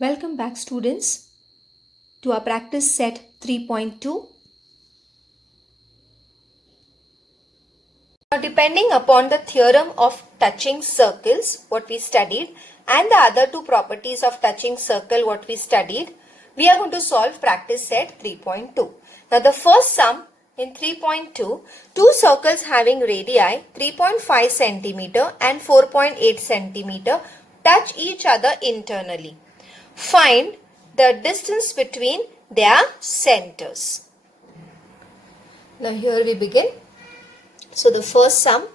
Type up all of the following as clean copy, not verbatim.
Welcome back, students, to our practice set 3.2. Now, depending upon the theorem of touching circles, what we studied, and the other two properties of touching circle, what we studied, we are going to solve practice set 3.2. Now, the first sum in 3.2, two circles having radii 3.5 centimeter and 4.8 centimeter touch each other internally. Find the distance between their centers. Now here we begin. So the first sum,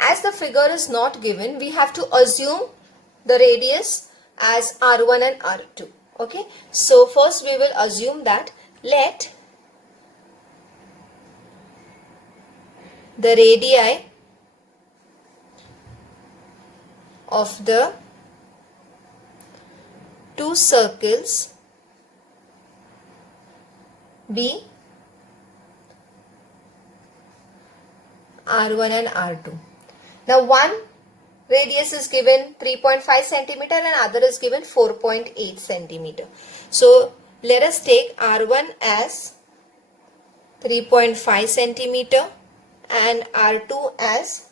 as the figure is not given, we have to assume the radius as R1 and R2. Okay. So first we will assume that let the radii of the two circles be R1 and R2. Now one radius is given 3.5 centimeter and other is given 4.8 centimeter. So let us take R1 as 3.5 centimeter and R2 as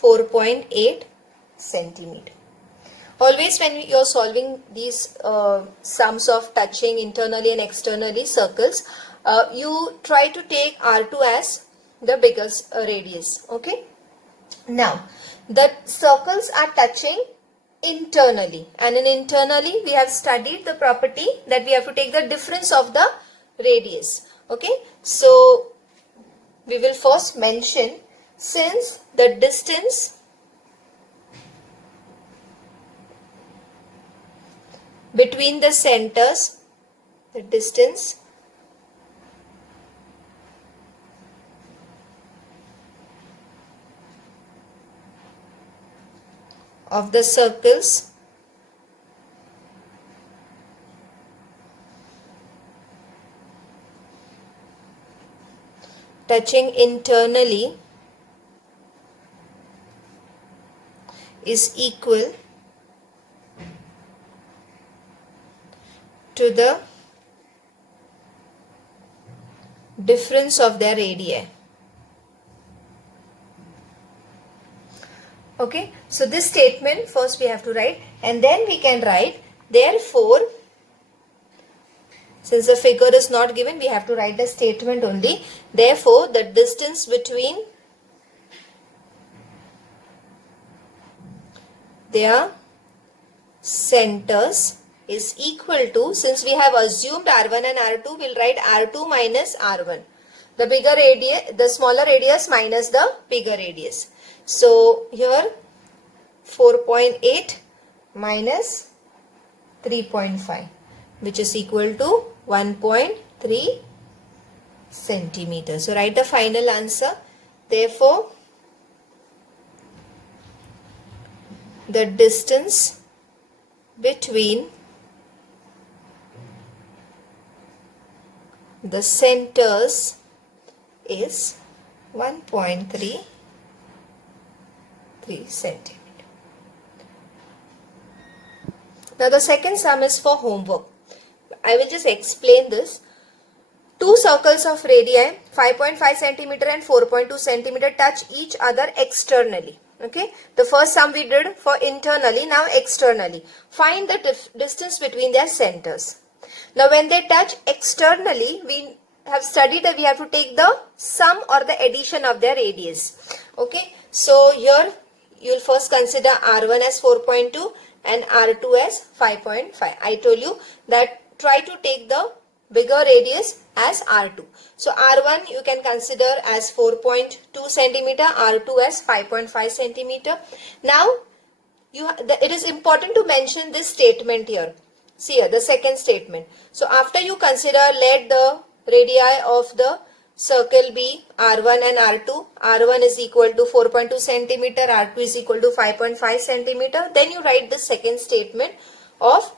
4.8 centimeter. Always when you are solving these sums of touching internally and externally circles, you try to take R2 as the biggest radius. Okay. Now, the circles are touching internally, and in internally we have studied the property that we have to take the difference of the radius. Okay. So, we will first mention, since the distance between the centers, the distance of the circles touching internally is equal to the difference of their radii. Okay, so this statement first we have to write, and then we can write, therefore, since the figure is not given, we have to write the statement only. Therefore, the distance between their centers is equal to, since we have assumed R1 and R2, we'll write R2 minus R1. The bigger radius, the smaller radius minus the bigger radius. So here 4.8 minus 3.5, which is equal to 1.3 centimeters. So write the final answer. Therefore, the distance between the centers is 1.33 centimeter. Now the second sum is for homework. I will just explain this. Two circles of radii 5.5 centimeter and 4.2 centimeter touch each other externally. Okay, the first sum we did for internally, now externally. Find the distance between their centers. Now when they touch externally, we have studied that we have to take the sum or the addition of their radius. Okay, so here you will first consider R1 as 4.2 and R2 as 5.5. I told you that try to take the bigger radius as R2. So R1 you can consider as 4.2 centimeter, R2 as 5.5 centimeter. Now it is important to mention this statement here. See here, the second statement. So after you consider, let the radii of the circle be R1 and R2. R1 is equal to 4.2 centimeter, R2 is equal to 5.5 centimeter. Then you write the second statement of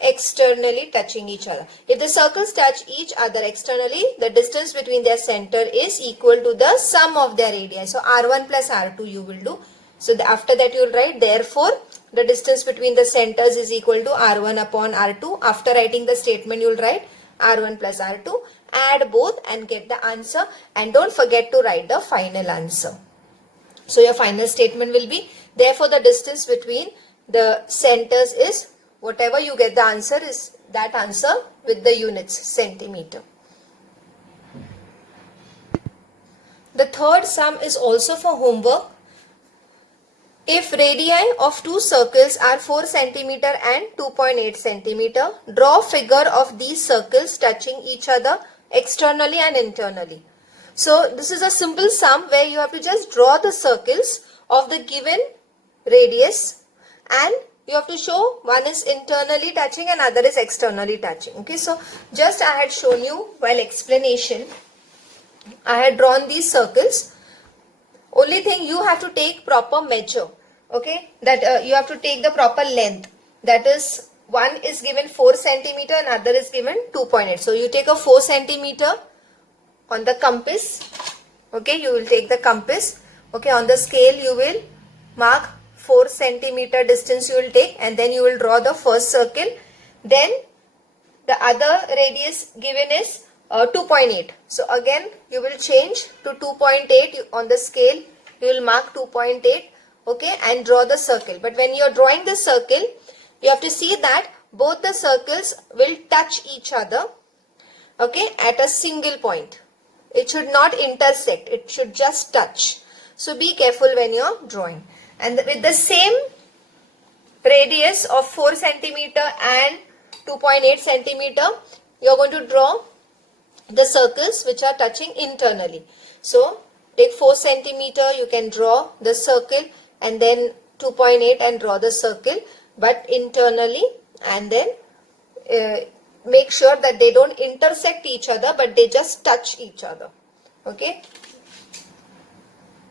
externally touching each other. If the circles touch each other externally, the distance between their center is equal to the sum of their radii. So R1 plus R2 you will do. So after that you will write, therefore the distance between the centers is equal to R1 upon R2. After writing the statement you will write R1 plus R2. Add both and get the answer, and don't forget to write the final answer. So your final statement will be, therefore the distance between the centers is, whatever you get the answer is that answer with the units centimeter. The third sum is also for homework. If radii of two circles are 4 cm and 2.8 cm, draw figure of these circles touching each other externally and internally. So this is a simple sum where you have to just draw the circles of the given radius, and you have to show one is internally touching and other is externally touching. Okay, so just I had shown you while explanation, I had drawn these circles. Only thing, you have to take proper measure. Okay, that you have to take the proper length. That is, one is given 4 cm and other is given 2.8. So you take a 4 cm on the compass. Okay, you will take the compass. Okay, on the scale you will mark 4 cm distance you will take, and then you will draw the first circle. Then the other radius given is 2.8. So again you will change to 2.8 on the scale. You will mark 2.8, okay, and draw the circle. But when you are drawing the circle, you have to see that both the circles will touch each other, okay, at a single point. It should not intersect, it should just touch. So be careful when you are drawing. And with the same radius of 4 cm and 2.8 cm, you are going to draw the circles which are touching internally. So take 4 cm, you can draw the circle, and then 2.8 and draw the circle, but internally, and then make sure that they don't intersect each other, but they just touch each other. Okay.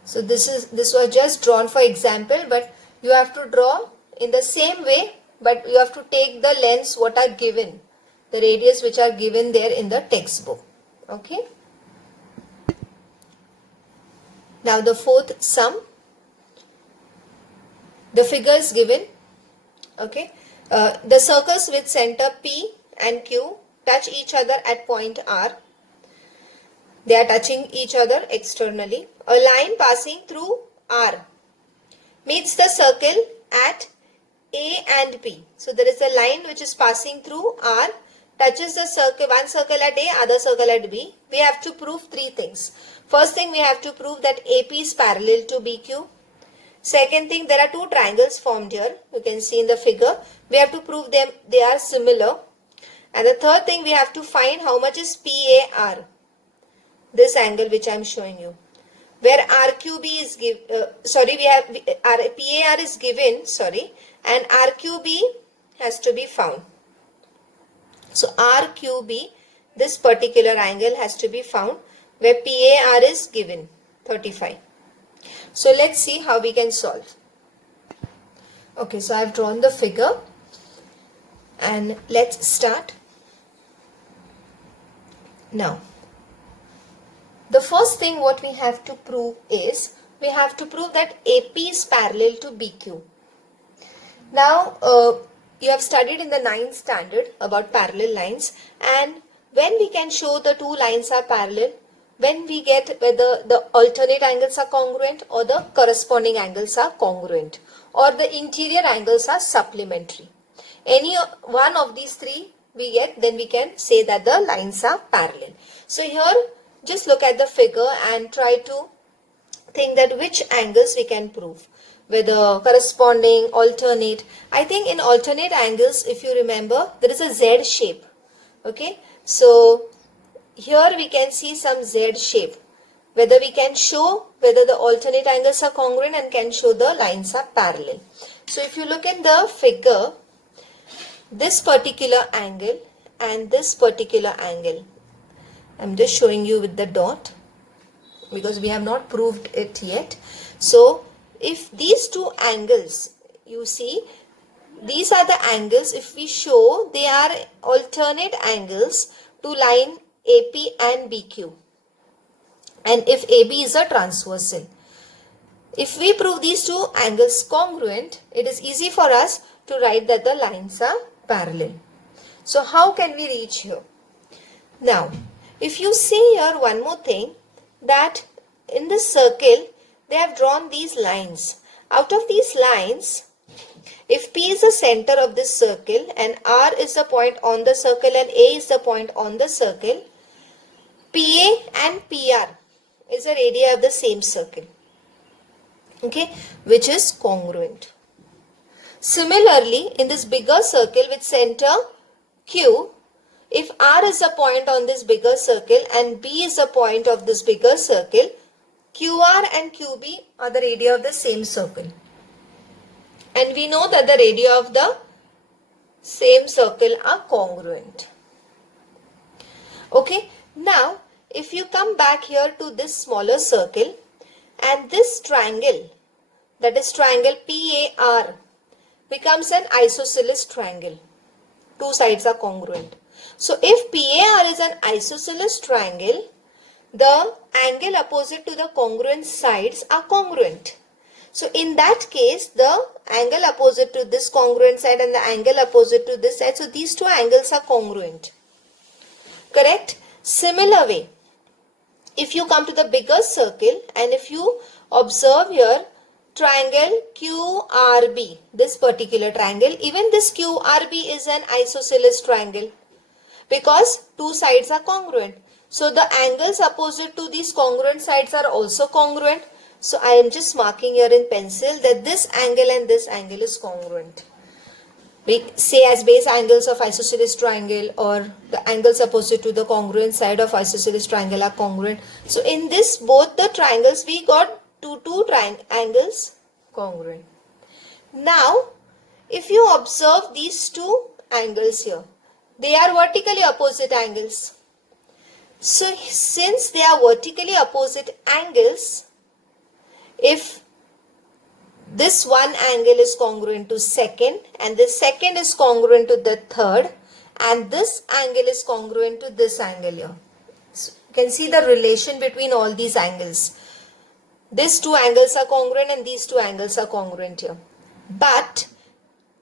So this was just drawn for example, but you have to draw in the same way, but you have to take the lengths what are given, the radius which are given there in the textbook. Okay. Now the fourth sum, the figures given. Okay. The circles with center P and Q touch each other at point R. They are touching each other externally. A line passing through R meets the circle at A and P. So there is a line which is passing through R, touches the circle, one circle at A, other circle at B. We have to prove three things. First thing, we have to prove that AP is parallel to BQ. Second thing, there are two triangles formed here. You can see in the figure. We have to prove them, they are similar. And the third thing, we have to find how much is PAR. This angle which I am showing you. Where RQB is PAR is given, and RQB has to be found. So RQB, this particular angle has to be found, where PAR is given 35. So let's see how we can solve. Okay, so I have drawn the figure, and let's start. Now, the first thing what we have to prove is, we have to prove that AP is parallel to BQ. Now, you have studied in the 9th standard about parallel lines, and when we can show the two lines are parallel, when we get whether the alternate angles are congruent or the corresponding angles are congruent, or the interior angles are supplementary. Any one of these three we get, then we can say that the lines are parallel. So here, just look at the figure and try to think that which angles we can prove, whether corresponding, alternate. I think in alternate angles, if you remember, there is a Z shape. Okay, so here we can see some Z shape, whether we can show whether the alternate angles are congruent and can show the lines are parallel. So if you look at the figure, this particular angle and this particular angle, I'm just showing you with the dot because we have not proved it yet. So if these two angles, you see, these are the angles, if we show they are alternate angles to line AP and BQ, and if AB is a transversal. If we prove these two angles congruent, it is easy for us to write that the lines are parallel. So how can we reach here? Now, if you see here one more thing, that in this circle, they have drawn these lines. Out of these lines, if P is the center of this circle and R is the point on the circle and A is the point on the circle, PA and PR is the radii of the same circle, okay, which is congruent. Similarly, in this bigger circle with center Q, if R is a point on this bigger circle and B is a point of this bigger circle, QR and QB are the radii of the same circle. And we know that the radii of the same circle are congruent. Okay, now if you come back here to this smaller circle and this triangle, that is triangle PAR, becomes an isosceles triangle. Two sides are congruent. So if PAR is an isosceles triangle, the angle opposite to the congruent sides are congruent. So in that case, the angle opposite to this congruent side and the angle opposite to this side, so these two angles are congruent. Correct? Similar way, if you come to the bigger circle and if you observe here triangle QRB, this particular triangle, even this QRB is an isosceles triangle because two sides are congruent. So the angles opposite to these congruent sides are also congruent. So I am just marking here in pencil that this angle and this angle is congruent. We say as base angles of isosceles triangle, or the angles opposite to the congruent side of isosceles triangle are congruent. So in this both the triangles we got two angles congruent. Now if you observe these two angles here, they are vertically opposite angles. So since they are vertically opposite angles, if this one angle is congruent to second and this second is congruent to the third and this angle is congruent to this angle here. So you can see the relation between all these angles. These two angles are congruent and these two angles are congruent here. But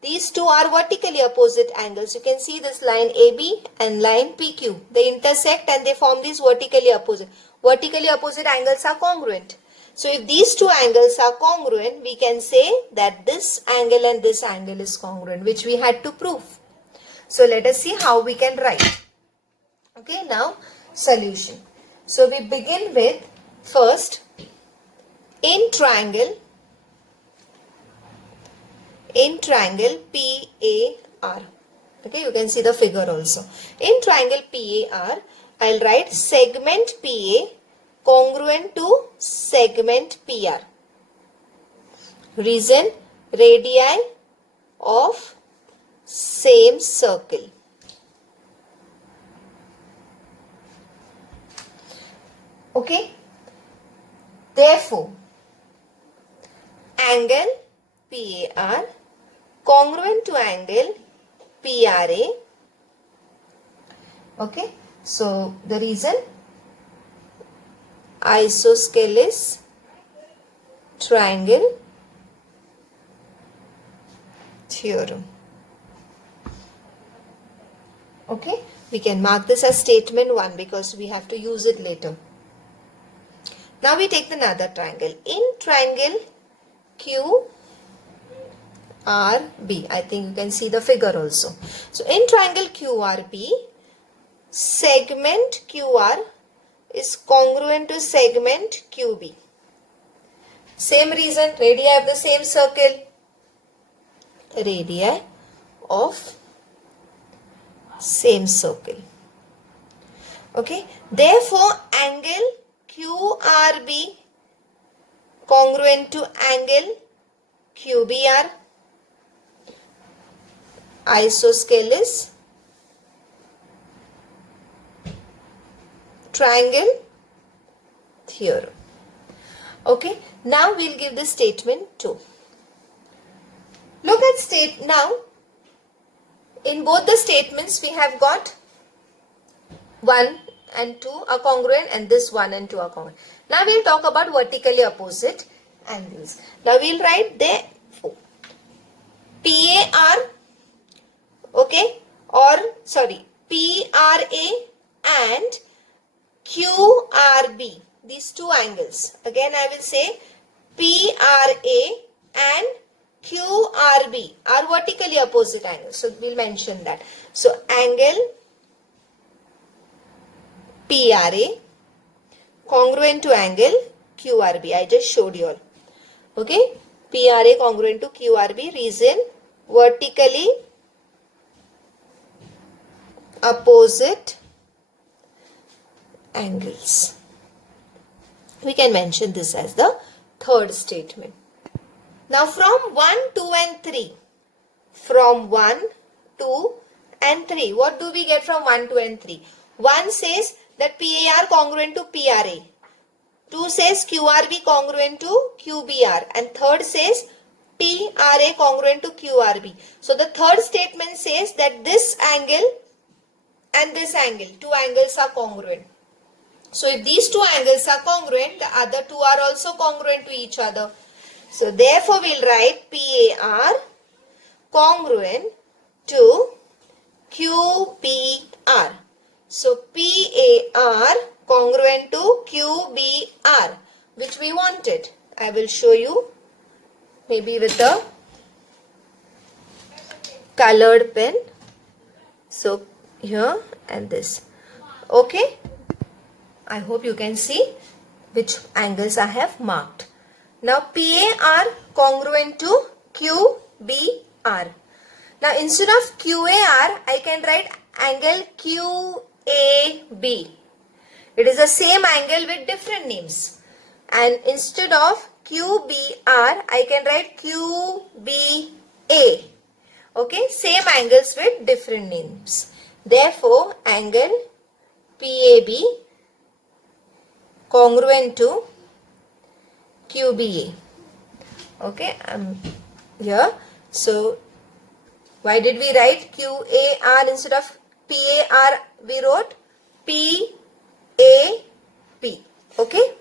these two are vertically opposite angles. You can see this line AB and line PQ. They intersect and they form these vertically opposite. Vertically opposite angles are congruent. So if these two angles are congruent, we can say that this angle and this angle is congruent, which we had to prove. So let us see how we can write. Okay, now solution. So we begin with first in triangle PAR. Okay, you can see the figure also. In triangle PAR, I'll write segment PA congruent to segment PR. Reason, radii of same circle. Okay. Therefore, angle PAR congruent to angle PRA. Okay. So the reason, isosceles triangle theorem. Okay, we can mark this as statement 1 because we have to use it later. Now we take another triangle. In triangle QRB, I think you can see the figure also. So in triangle QRB, segment QR is congruent to segment QB. Same reason, radii of the same circle. Radii of same circle. Okay. Therefore, angle QRB congruent to angle QBR. Isosceles triangle theorem. Okay, now we'll give the statement 2. Look at now. In both the statements we have got 1 and 2 are congruent and this 1 and 2 are congruent. Now we'll talk about vertically opposite. angles. Now we'll write therefore PAR, okay, or sorry, PRA and QRB, these two angles. Again I will say PRA and QRB are vertically opposite angles. So we'll mention that. So angle PRA congruent to angle QRB. I just showed you all. Okay. PRA congruent to QRB. Reason, vertically opposite angles. We can mention this as the third statement. Now from 1, 2 and 3. From 1, 2 and 3. What do we get from 1, 2 and 3? 1 says that PAR congruent to PRA. 2 says QRB congruent to QBR. And third says PRA congruent to QRB. So the third statement says that this angle and this angle, two angles are congruent. So if these two angles are congruent, the other two are also congruent to each other. So therefore we'll write PAR congruent to QBR. So PAR congruent to QBR, which we wanted. I will show you maybe with a colored pen. So here and this. Okay. I hope you can see which angles I have marked. Now PAR congruent to QBR. Now instead of QAR, I can write angle QAB. It is the same angle with different names. And instead of QBR, I can write QBA. Okay, same angles with different names. Therefore, angle PAB congruent to QBA. Okay, here. So, why did we write QAR instead of PAR? We wrote PAP. Okay,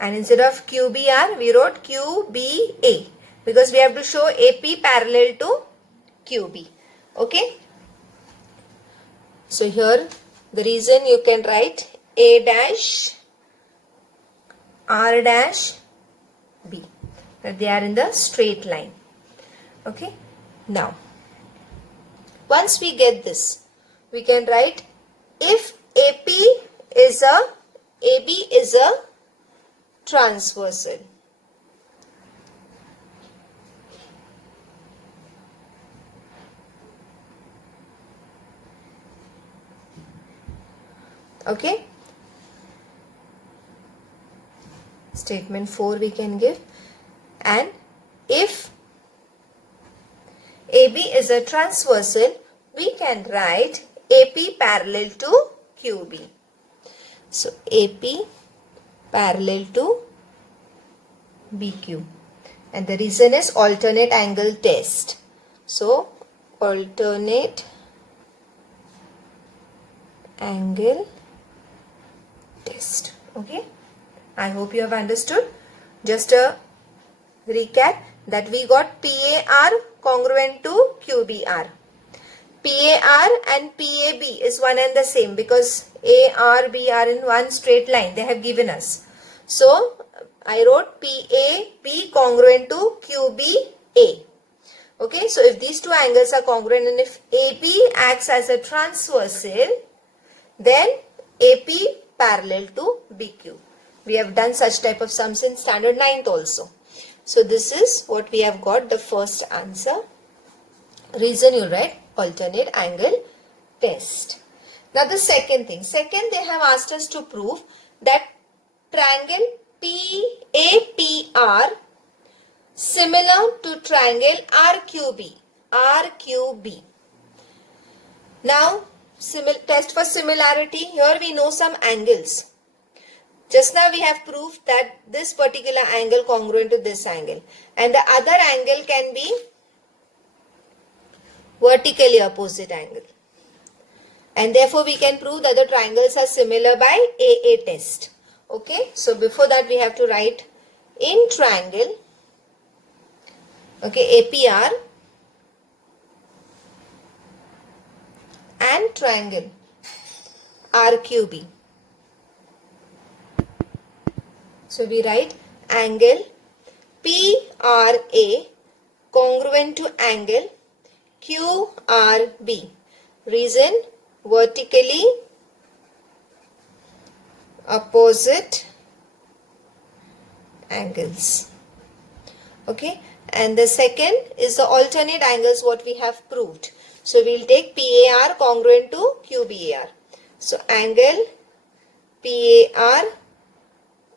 and instead of QBR, we wrote QBA because we have to show AP parallel to QB. Okay, so here the reason you can write A dash R dash B, that they are in the straight line. Okay, now once we get this, we can write if AB is a transversal. Okay, statement 4 we can give, and if AB is a transversal, we can write AP parallel to QB. So AP parallel to BQ, and the reason is alternate angle test. So alternate angle test. Okay, I hope you have understood. Just a recap that we got PAR congruent to QBR. PAR and PAB is one and the same because AR, B are in one straight line they have given us. So I wrote PAB congruent to QBA. Okay, so if these two angles are congruent and if AB acts as a transversal, then AP parallel to BQ. We have done such type of sums in standard 9th also. So this is what we have got, the first answer. Reason you write alternate angle test. Now the second thing. Second, they have asked us to prove that triangle PAPR similar to triangle RQB. RQB. Now test for similarity. Here we know some angles. Just now we have proved that this particular angle congruent to this angle, and the other angle can be vertically opposite angle, and therefore we can prove that the triangles are similar by AA test. Okay, so before that we have to write in triangle, okay, APR and triangle RQB. So we write angle PRA congruent to angle QRB. Reason, vertically opposite angles. Okay, and the second is the alternate angles what we have proved. So we will take PAR congruent to QBAR. So angle PAR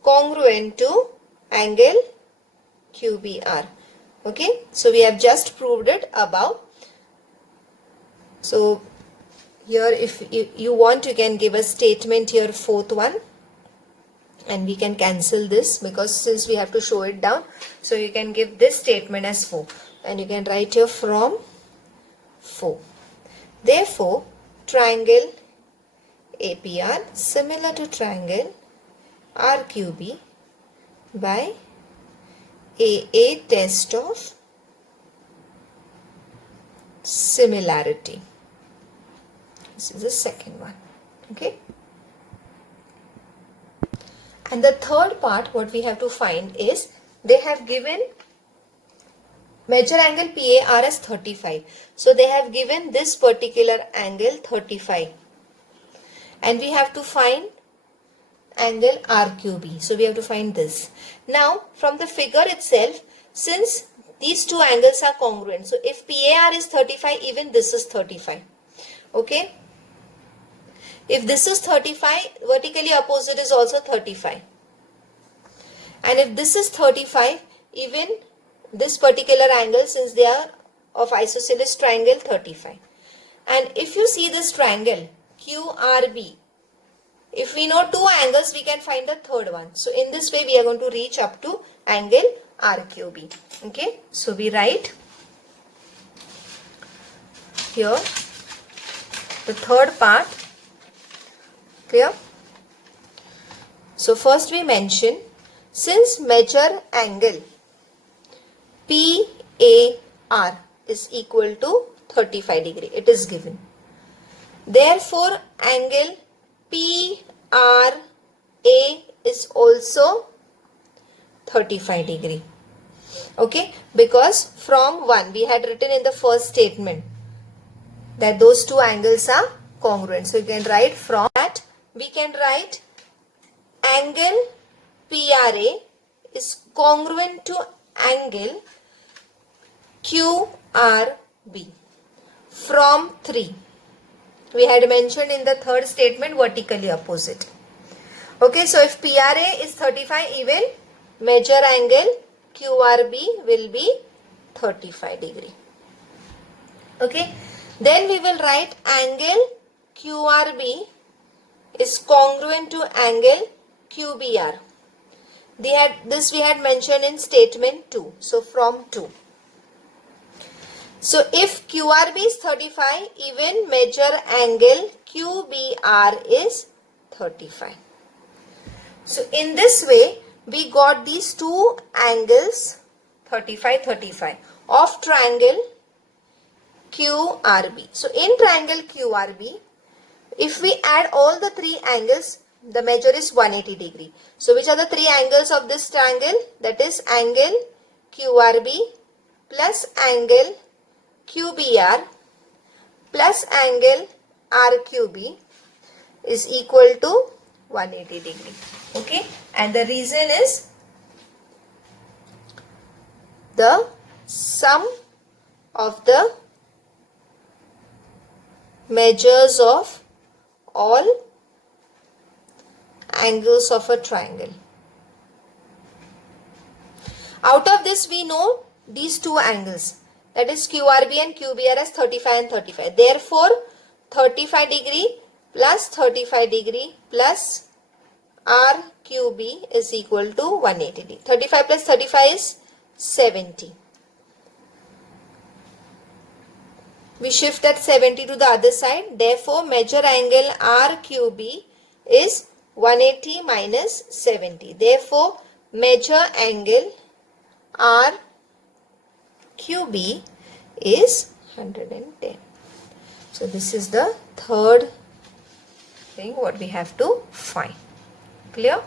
congruent to angle QBR. Okay, so we have just proved it above. So here if you want, you can give a statement here, fourth one, and we can cancel this because since we have to show it down, so you can give this statement as 4 and you can write here from 4. Therefore, triangle APR similar to triangle RQB by AA test of similarity. This is the second one. Okay. And the third part what we have to find is they have given measure angle PAR as 35. So they have given this particular angle 35. And we have to find angle RQB. So we have to find this. Now from the figure itself, since these two angles are congruent, so if PAR is 35, even this is 35. Okay. If this is 35, vertically opposite is also 35. And if this is 35, even this particular angle, since they are of isosceles triangle, 35. And if you see this triangle QRB, if we know two angles, we can find the third one. So in this way, we are going to reach up to angle RQB. Okay. So we write here the third part. Clear? So first we mention, since measure angle PAR is equal to 35 degree, it is given. Therefore, angle PRA is also 35 degree. Okay, because from 1 we had written in the first statement that those two angles are congruent. So you can write from that, we can write angle PRA is congruent to angle QRB from 3. We had mentioned in the third statement vertically opposite. Okay, so if PRA is 35, even measure angle QRB will be 35 degree. Okay, then we will write angle QRB is congruent to angle QBR. This we had mentioned in statement 2. So from 2. So if QRB is 35, even measure angle QBR is 35. So in this way, we got these two angles 35, 35 of triangle QRB. So in triangle QRB, if we add all the three angles, the measure is 180 degree. So which are the three angles of this triangle? That is angle QRB plus angle QBR plus angle RQB is equal to 180 degree. Okay, and the reason is the sum of the measures of all angles of a triangle. Out of this we know these two angles, that is QRB and QBR as 35 and 35. Therefore 35 degree plus 35 degree plus RQB is equal to 180 degree. 35 plus 35 is 70. We shift that 70 to the other side. Therefore, measure angle RQB is 180 minus 70. Therefore, measure angle RQB is 110. So this is the third thing what we have to find. Clear?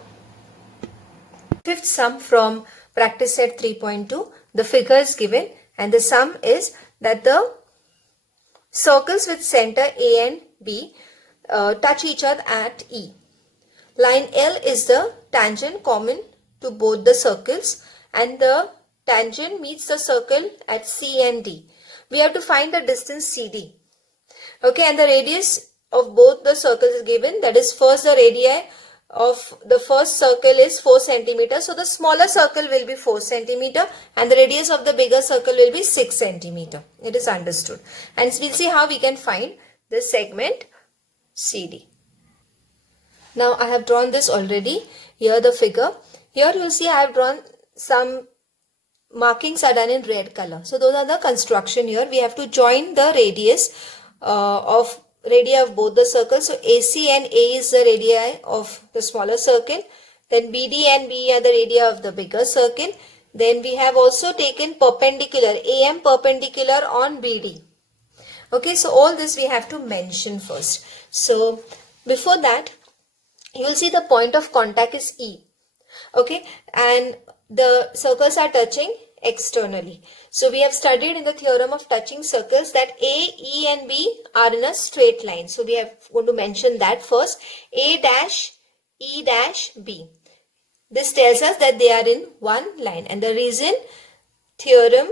Fifth sum from practice set 3.2. The figure is given and the sum is that the circles with center A and B touch each other at E. Line L is the tangent common to both the circles and the tangent meets the circle at C and D. We have to find the distance CD. Okay, and the radius of both the circles is given. That is, first the radii of the first circle is 4 centimeters. So the smaller circle will be 4 centimeter and the radius of the bigger circle will be 6 centimeter. It is understood. And we'll see how we can find the segment CD. Now I have drawn this already. Here the figure. Here you will see I have drawn some markings are done in red color. So those are the construction here. We have to join the radius of both the circles. So AC and A is the radii of the smaller circle. Then BD and BE are the radii of the bigger circle. Then we have also taken perpendicular, AM perpendicular on BD. Okay, so all this we have to mention first. So before that, you will see the point of contact is E. Okay, and the circles are touching externally. So we have studied in the theorem of touching circles that A, E and B are in a straight line. So we have going to mention that first. A dash, E dash, B. This tells us that they are in one line. And the reason, theorem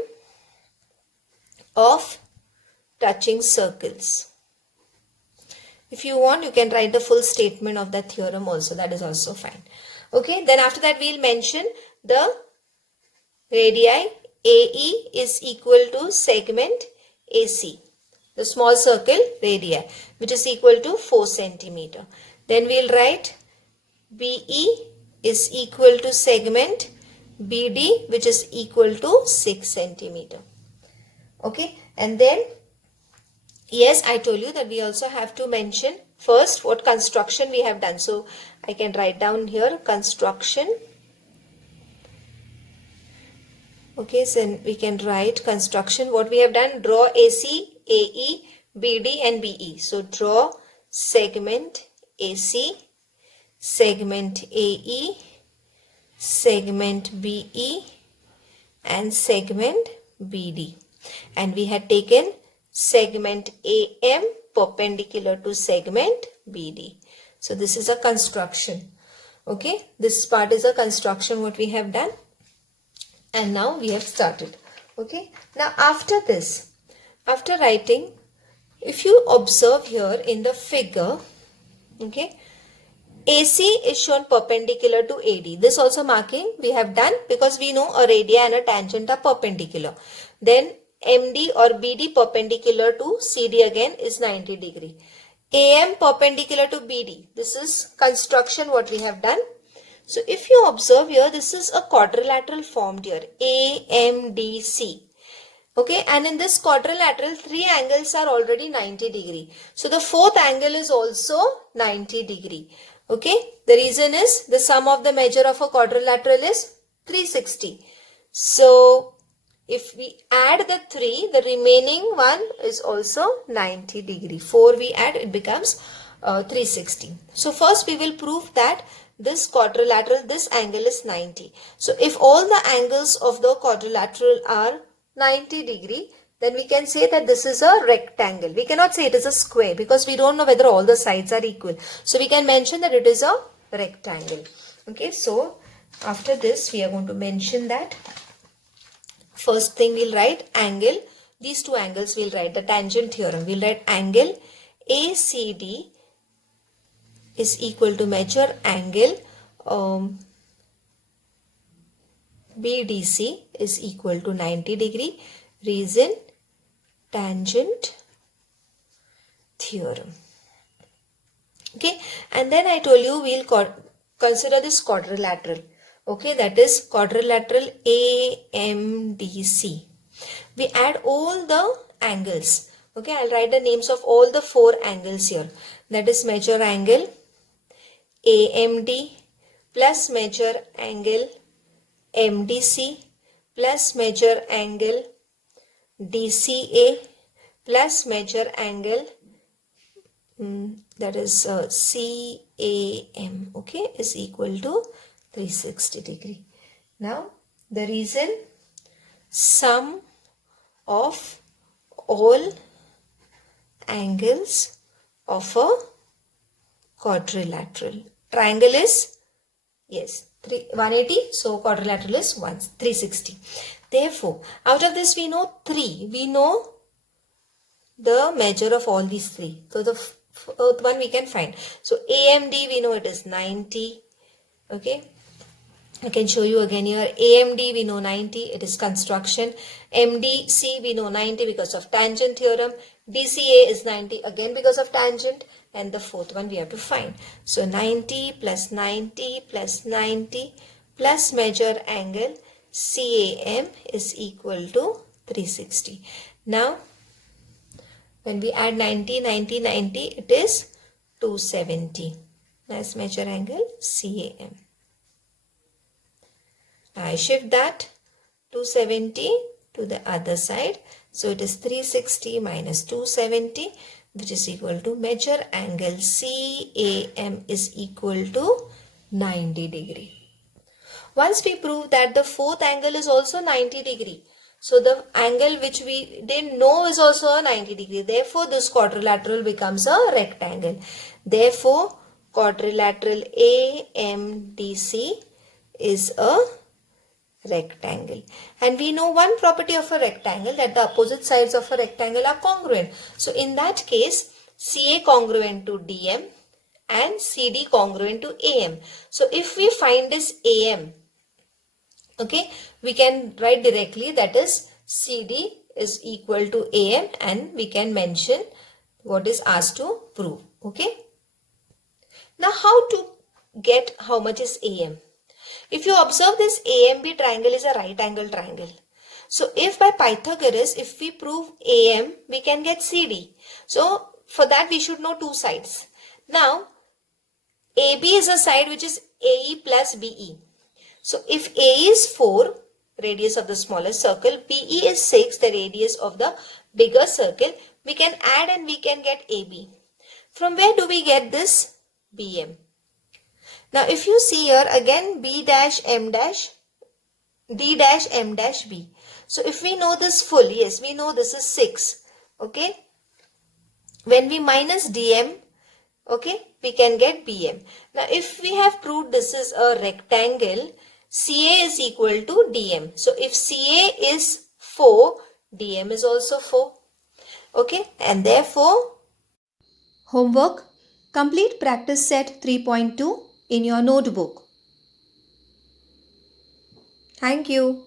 of touching circles. If you want, you can write the full statement of that theorem also. That is also fine. Okay, then after that we will mention the radii. AE is equal to segment AC, the small circle radii, which is equal to 4 centimeter. Then we will write BE is equal to segment BD, which is equal to 6 centimeter. Okay, and then yes, I told you that we also have to mention first what construction we have done. So I can write down here construction. Okay, so we can write construction. What we have done, draw AC, AE, BD and BE. So draw segment AC, segment AE, segment BE and segment BD. And we had taken segment AM perpendicular to segment BD. So this is a construction. Okay, this part is a construction what we have done. And now we have started. Okay, now after this, after writing, if you observe here in the figure, okay, AC is shown perpendicular to AD. This also marking we have done because we know a radii and a tangent are perpendicular. Then MD or BD perpendicular to CD again is 90 degree. AM perpendicular to BD. This is construction what we have done. So if you observe here, this is a quadrilateral formed here, AMDC. Okay, and in this quadrilateral, three angles are already 90 degree. So the fourth angle is also 90 degree. Okay, the reason is the sum of the measure of a quadrilateral is 360. So if we add the 3, the remaining one is also 90 degree. 4 we add, it becomes 360. So first we will prove that this quadrilateral, this angle is 90. So if all the angles of the quadrilateral are 90 degree, then we can say that this is a rectangle. We cannot say it is a square because we don't know whether all the sides are equal. So we can mention that it is a rectangle. Okay, so after this we are going to mention that. First thing we'll write angle. These two angles we'll write the tangent theorem. We'll write angle ACD is equal to measure angle BDC is equal to 90 degree. Reason tangent theorem. Okay, and then I told you we'll consider this quadrilateral. Okay, that is quadrilateral AMDC. We add all the angles. Okay, I'll write the names of all the 4 angles here. That is measure angle AMD plus measure angle MDC plus measure angle DCA plus measure angle that is CAM, okay, is equal to 360 degree. Now the reason, sum of all angles of a quadrilateral triangle is, yes, 180, so quadrilateral is 360. Therefore, out of this we know 3. We know the measure of all these 3. So the fourth one we can find. So AMD we know it is 90. Okay. I can show you again here. AMD we know 90. It is construction. MDC we know 90 because of tangent theorem. DCA is 90 again because of tangent. And the fourth one we have to find. So 90 plus 90 plus 90 plus measure angle CAM is equal to 360. Now when we add 90, 90, 90, it is 270. That's measure angle CAM. I shift that 270 to the other side. So it is 360 minus 270, which is equal to measure angle CAM is equal to 90 degree. Once we prove that the fourth angle is also 90 degree, so the angle which we didn't know is also a 90 degree. Therefore, this quadrilateral becomes a rectangle. Therefore, quadrilateral AMDC is a rectangle. And we know one property of a rectangle, that the opposite sides of a rectangle are congruent. So in that case, CA congruent to DM and CD congruent to AM. So if we find this AM, okay, we can write directly that is CD is equal to AM, and we can mention what is asked to prove. Okay. Now how to get how much is AM? If you observe, this AMB triangle is a right angle triangle. So if by Pythagoras, if we prove AM, we can get CD. So for that we should know two sides. Now AB is a side which is AE plus BE. So if A is 4, radius of the smaller circle, BE is 6, the radius of the bigger circle, we can add and we can get AB. From where do we get this BM? Now if you see here again, B dash M dash, D dash M dash B. So if we know this full, yes, we know this is 6. Okay. When we minus DM, okay, we can get BM. Now if we have proved this is a rectangle, CA is equal to DM. So if CA is 4, DM is also 4. Okay. And therefore, homework, complete practice set 3.2 in your notebook. Thank you.